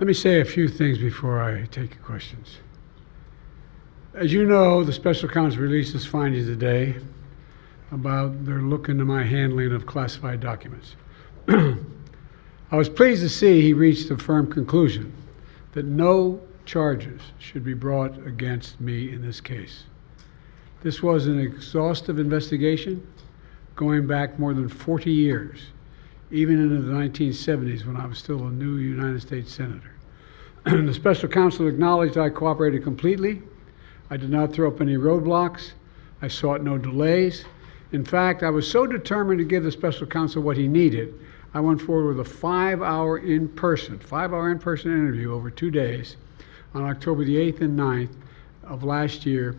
Let me say a few things before I take your questions. As you know, the special counsel released his findings today about their look into my handling of classified documents. I was pleased to see he reached a firm conclusion that no charges should be brought against me in this case. This was an exhaustive investigation going back more than 40 years, even into the 1970s when I was still a new United States Senator. The special counsel acknowledged I cooperated completely. I did not throw up any roadblocks. I sought no delays. In fact, I was so determined to give the special counsel what he needed, I went forward with a 5-hour in-person interview over 2 days on October the 8th and 9th of last year,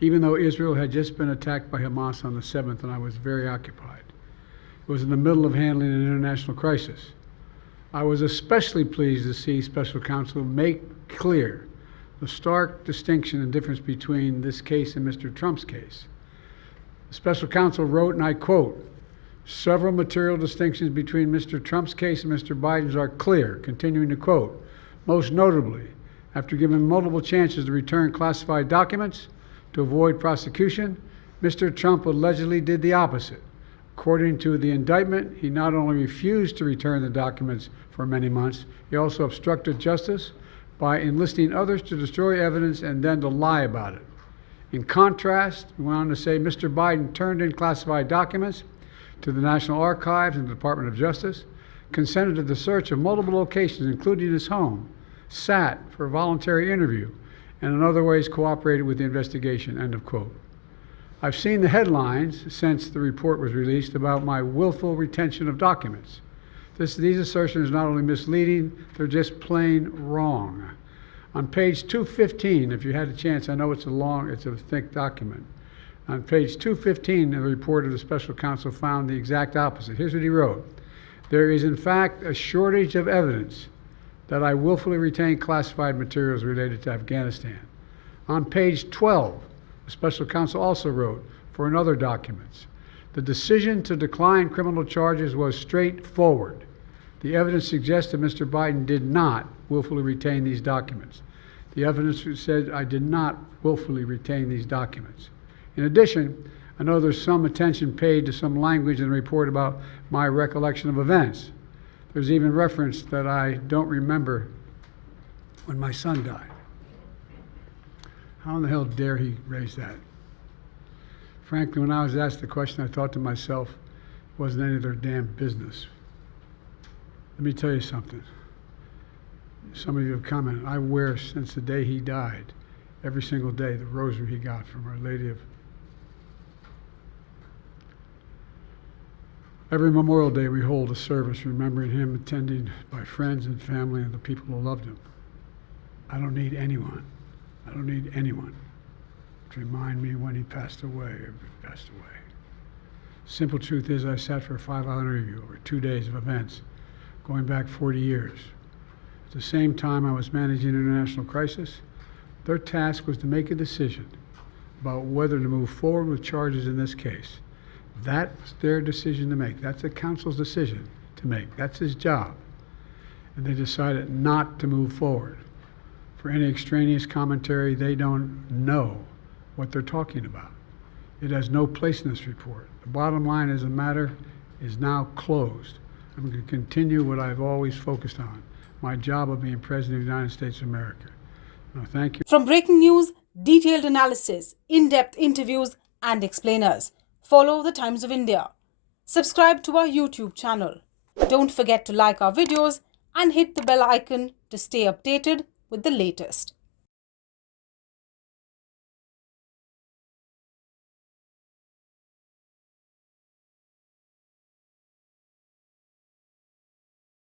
even though Israel had just been attacked by Hamas on the 7th and I was very occupied. It was in the middle of handling an international crisis. I was especially pleased to see special counsel make clear the stark distinction and difference between this case and Mr. Trump's case. The special counsel wrote, and I quote, "Several material distinctions between Mr. Trump's case and Mr. Biden's are clear," continuing to quote, "Most notably, after given multiple chances to return classified documents to avoid prosecution, Mr. Trump allegedly did the opposite. According to the indictment, he not only refused to return the documents for many months, he also obstructed justice by enlisting others to destroy evidence and then to lie about it. In contrast," he went on to say, "Mr. Biden turned in classified documents to the National Archives and the Department of Justice, consented to the search of multiple locations, including his home, sat for a voluntary interview, and in other ways cooperated with the investigation," end of quote. I've seen the headlines since the report was released about my willful retention of documents. These assertions are not only misleading, they're just plain wrong. On page 215, if you had a chance, I know it's a thick document. On page 215 of the report of the special counsel found the exact opposite. Here's what he wrote. "There is in fact a shortage of evidence that I willfully retained classified materials related to Afghanistan." On page 12, the special counsel also wrote, for in other documents, "The decision to decline criminal charges was straightforward. The evidence suggests that Mr. Biden did not willfully retain these documents." The evidence said I did not willfully retain these documents. In addition, I know there's some attention paid to some language in the report about my recollection of events. There's even reference that I don't remember when my son died. How in the hell dare he raise that? Frankly, when I was asked the question, I thought to myself, it wasn't any of their damn business. Let me tell you something. Some of you have commented, I wear since the day he died, every single day, the rosary he got from Our Lady of. Every Memorial Day we hold a service remembering him, attended by friends and family and the people who loved him. I don't need anyone to remind me when he passed away or if he passed away. Simple truth is I sat for a 5-hour interview over 2 days of events going back 40 years. At the same time I was managing an international crisis, their task was to make a decision about whether to move forward with charges in this case. That's their decision to make. That's the counsel's decision to make. That's his job. And they decided not to move forward. For any extraneous commentary, they don't know what they're talking about. It has no place in this report. The bottom line is the matter is now closed. I'm going to continue what I've always focused on, my job of being President of the United States of America. Now, thank you. From breaking news, detailed analysis, in-depth interviews, and explainers, follow the Times of India. Subscribe to our YouTube channel. Don't forget to like our videos and hit the bell icon to stay updated with the latest.